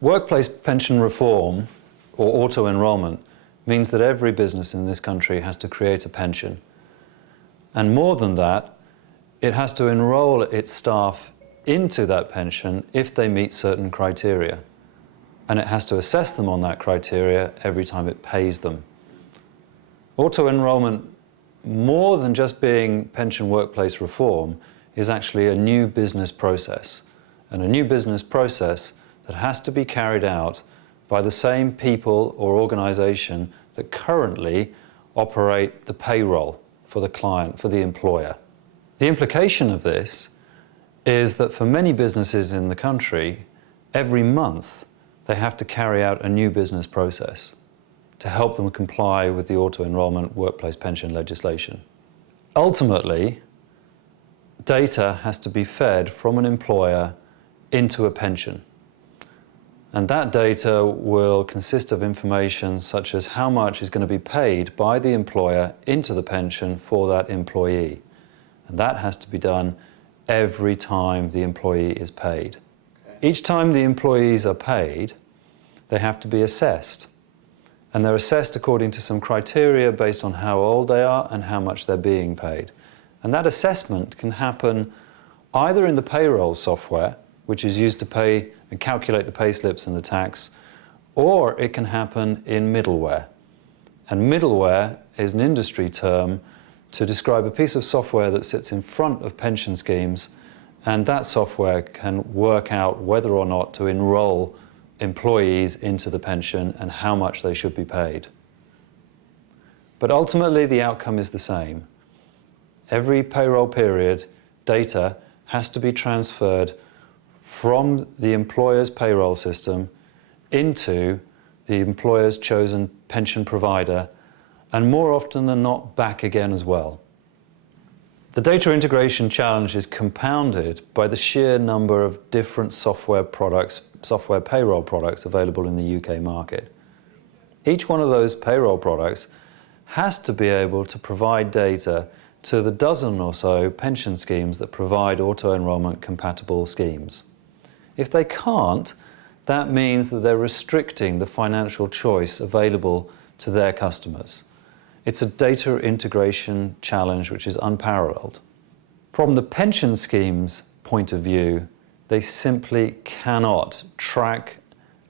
Workplace pension reform, or auto-enrolment, means that every business in this country has to create a pension. And more than that, it has to enroll its staff into that pension if they meet certain criteria. And it has to assess them on that criteria every time it pays them. Auto-enrolment, more than just being pension workplace reform, is actually a new business process. And a new business process that has to be carried out by the same people or organisation that currently operate the payroll for the client, for the employer. The implication of this is that for many businesses in the country, every month they have to carry out a new business process to help them comply with the auto-enrolment workplace pension legislation. Ultimately, data has to be fed from an employer into a pension. And that data will consist of information such as how much is going to be paid by the employer into the pension for that employee. And that has to be done every time the employee is paid. Okay. Each time the employees are paid, they have to be assessed. And they're assessed according to some criteria based on how old they are and how much they're being paid. And that assessment can happen either in the payroll software, which is used to pay and calculate the pay slips and the tax, or it can happen in middleware. And middleware is an industry term to describe a piece of software that sits in front of pension schemes, and that software can work out whether or not to enroll employees into the pension and how much they should be paid. But ultimately the outcome is the same. Every payroll period, data has to be transferred from the employer's payroll system into the employer's chosen pension provider, and more often than not, back again as well. The data integration challenge is compounded by the sheer number of different software payroll products available in the UK market. Each one of those payroll products has to be able to provide data to the dozen or so pension schemes that provide auto-enrolment compatible schemes. If they can't, that means that they're restricting the financial choice available to their customers. It's a data integration challenge which is unparalleled. From the pension scheme's point of view, they simply cannot track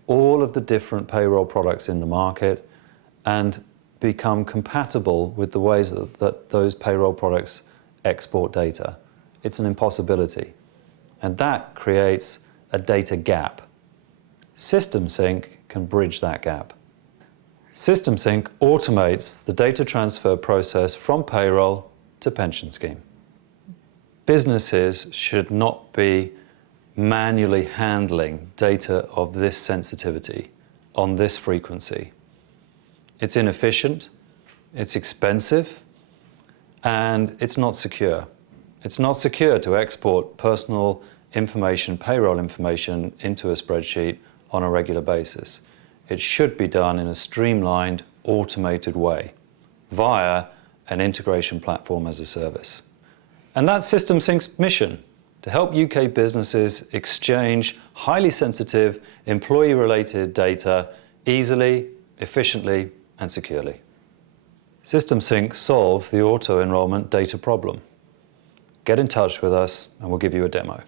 all of the different payroll products in the market and become compatible with the ways that those payroll products export data. It's an impossibility. And that creates a data gap. SystemSync can bridge that gap. SystemSync automates the data transfer process from payroll to pension scheme. Businesses should not be manually handling data of this sensitivity on this frequency. It's inefficient, it's expensive, and it's not secure. It's not secure to export personal information, payroll information, into a spreadsheet on a regular basis. It should be done in a streamlined, automated way via an integration platform as a service. And that's SystemSync's mission, to help UK businesses exchange highly sensitive employee-related data easily, efficiently, and securely. SystemSync solves the auto-enrolment data problem. Get in touch with us and we'll give you a demo.